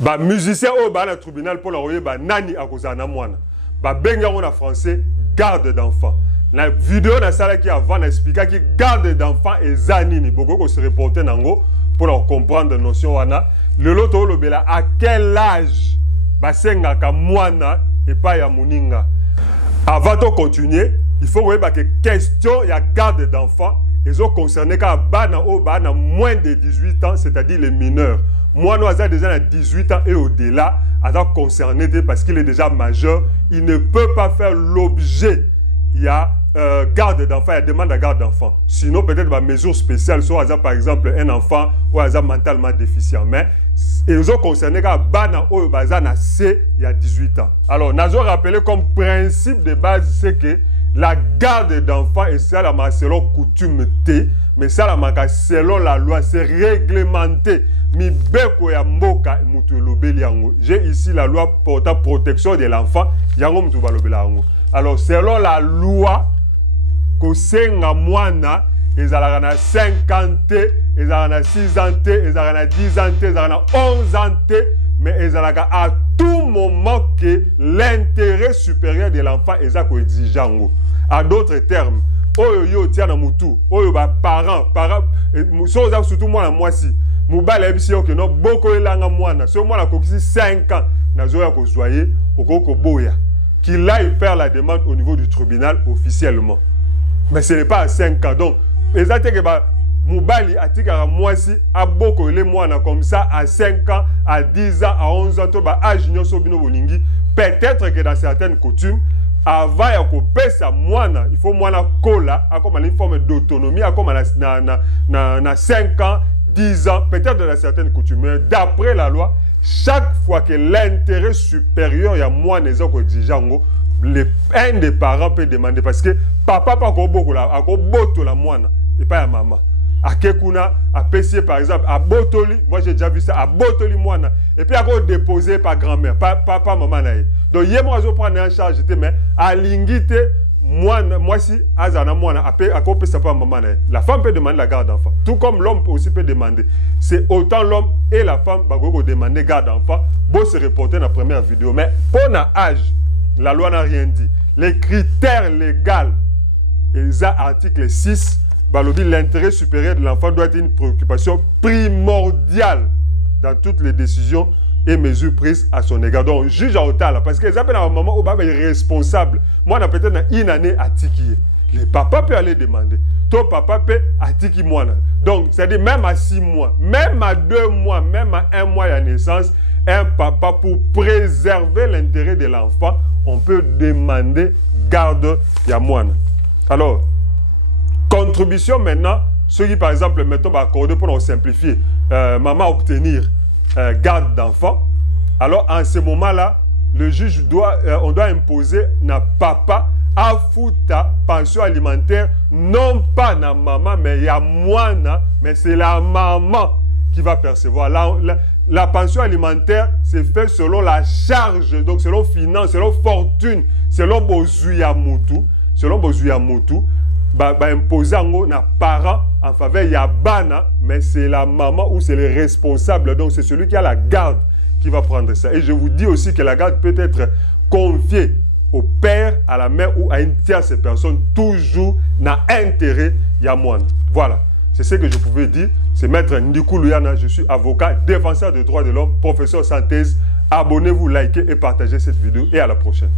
Ba musicien au ba na tribunal pour l'envoyer ba nani akozana mwana. Ba benga on a français garde d'enfant. La vidéo na sala qui avant expliquer qui garde d'enfant et zanini beaucoup ko se reporter nango pour leur comprendre notion wana. Le loto lobela à quel âge ba senga ka mwana et pas ya muninga. Avant de continuer, il faut voir que question ya garde d'enfant ils ont concerné ka bana o bana moins de 18 ans, c'est-à-dire les mineurs. Moi, nous avons déjà 18 ans et au-delà, concerné parce qu'il est déjà majeur, il ne peut pas faire l'objet. Il y a garde d'enfant, il y a demande à garde d'enfant. Sinon, peut-être une mesure spéciale, soit par exemple un enfant ou un mentalement déficient. Mais ils ont concerné quand bana ou bazana C, il y a 18 ans. Alors, nous avons rappelé comme principe de base, c'est que la garde d'enfant est ça la selon coutume T, mais ça la selon la loi, c'est réglementé. J'ai ici la loi portant protection de l'enfant. Alors, selon la loi, que c'est un ils ont 50 ils ont 6 ans, ils ont 10 ans, ils ont 11 ans, mais ils ont à tout moment que l'intérêt supérieur de l'enfant est exigeant. À d'autres termes, oyo tient na mutu, oyo ba parents, surtout moi si. Mobile ebisi ok no boko elanga mwana, so mwana kokisi 5 ans, nazoya ko zoyer, okoko boya. Qu'il aille faire la demande au niveau du tribunal officiellement. Mais ce n'est pas à 5 ans. Donc, exactement que ba mobile atika moi si a boko ele mwana comme ça à 5 ans, à 10 ans, à 11 ans to ba âge nyoso bino bolingi, peut-être que dans certaines coutumes avant ya kopesa mwana, il faut mwana kola, comme une forme d'autonomie, comme na 5 ans, 10 ans, peut-être dans certaines coutumes. Mais d'après la loi, chaque fois que l'intérêt supérieur y a moins des autres exigeants, un des parents peut demander parce que papa pas beaucoup là, a boto la moine et pas la maman. À Kekuna, à Pessier par exemple, à Botoli, moi j'ai déjà vu ça, à Botoli moine, et puis à déposer par grand-mère, pas maman naïe. Donc hier moi je prends en charge, mais à Lingite, moi si azana moine, à quoi peut ça pas maman naïe. La femme peut demander la garde d'enfant, tout comme l'homme aussi peut demander. C'est autant l'homme et la femme qui demander garde d'enfant. Bon se reporter dans la première vidéo, mais pour l'âge, la loi n'a rien dit. Les critères légaux, et ça article 6. L'intérêt supérieur de l'enfant doit être une préoccupation primordiale dans toutes les décisions et mesures prises à son égard. Donc, juge à hauteur, parce que ça peut être un moment où il est responsable. Moi, on a peut-être une année à tiquer. Le papa peut aller demander. Ton papa peut à tiquer moi. Donc, c'est-à-dire même à 6 mois, même à 2 mois, même à 1 mois à naissance, un papa, pour préserver l'intérêt de l'enfant, on peut demander garde à moi. Alors, contribution maintenant, ceux qui par exemple mettons accorder pour nous simplifier, maman obtenir garde d'enfant. Alors en ce moment-là, le juge on doit imposer na papa à fouta pension alimentaire, non pas na maman mais il y a moi mais c'est la maman qui va percevoir. La pension alimentaire c'est fait selon la charge, donc selon finance, selon fortune, selon Bozuya Moutou, imposer na parent en faveur ya bana, mais c'est la maman ou c'est le responsable, donc c'est celui qui a la garde qui va prendre ça. Et je vous dis aussi que la garde peut être confiée au père, à la mère ou à une tierce personne, toujours n'a intérêt ya moine. Voilà, c'est ce que je pouvais dire. C'est Maître Ndikou Luyana, je suis avocat, défenseur des droits de l'homme, professeur synthèse. Abonnez-vous, likez et partagez cette vidéo et à la prochaine.